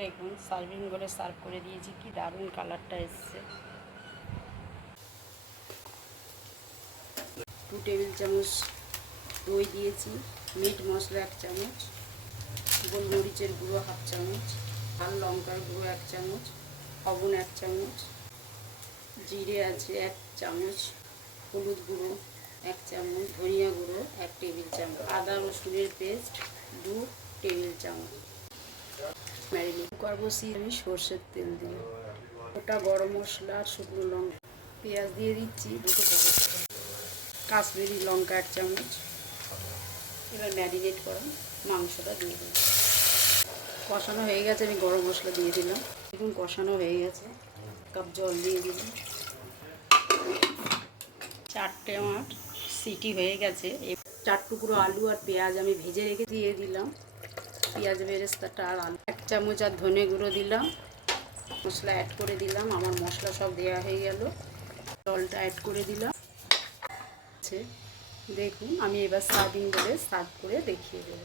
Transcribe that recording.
দেখুন সার্ভিং করে সার্ভ করে দিয়েছি, কি দারুণ কালারটা এসছে। 2 টেবিল চামচ দই দিয়েছি, মিট মশলা 1 চামচ, গোলমরিচের গুঁড়ো 1/2 চামচ, লাল লঙ্কার গুঁড়ো 1 চামচ, লবণ 1 চামচ, জিরে আছে 1 চামচ, হলুদ গুঁড়ো 1 চামচ, ধনিয়া গুঁড়ো 1 টেবিল চামচ, আদা রসুনের পেস্ট 2 টেবিল চামচ। ম্যারিনেট করবো। আমি সর্ষের তেল দিয়ে, ওটা গরম মশলা আর শুকনো লঙ্কা, পেঁয়াজ দিয়ে দিচ্ছি 2টো বড়, কাশ্মীরি লঙ্কা 1 চামচ। এবার ম্যারিনেট করা মাংসটা দিয়ে দিই। কষানো হয়ে গেছে, আমি গরম মশলা দিয়ে দিলাম। দেখুন কষানো হয়ে গেছে, কাপ জল দিয়ে দিলাম। 4টে আমার সিটি হয়ে গেছে। 4 টুকরো আলু আর পেঁয়াজ আমি ভেজে রেখে দিয়ে দিলাম। পেঁয়াজ বেরেস্তাটা আর আলু 1 চামচ আর ধনে গুঁড়ো দিলাম, মশলা অ্যাড করে দিলাম। আমার মশলা সব দেওয়া হয়ে গেল, জলটা অ্যাড করে দিলাম। দেখুন আমি এবার সার্ভিং করে সার্ভ করে দেখিয়ে দেবো।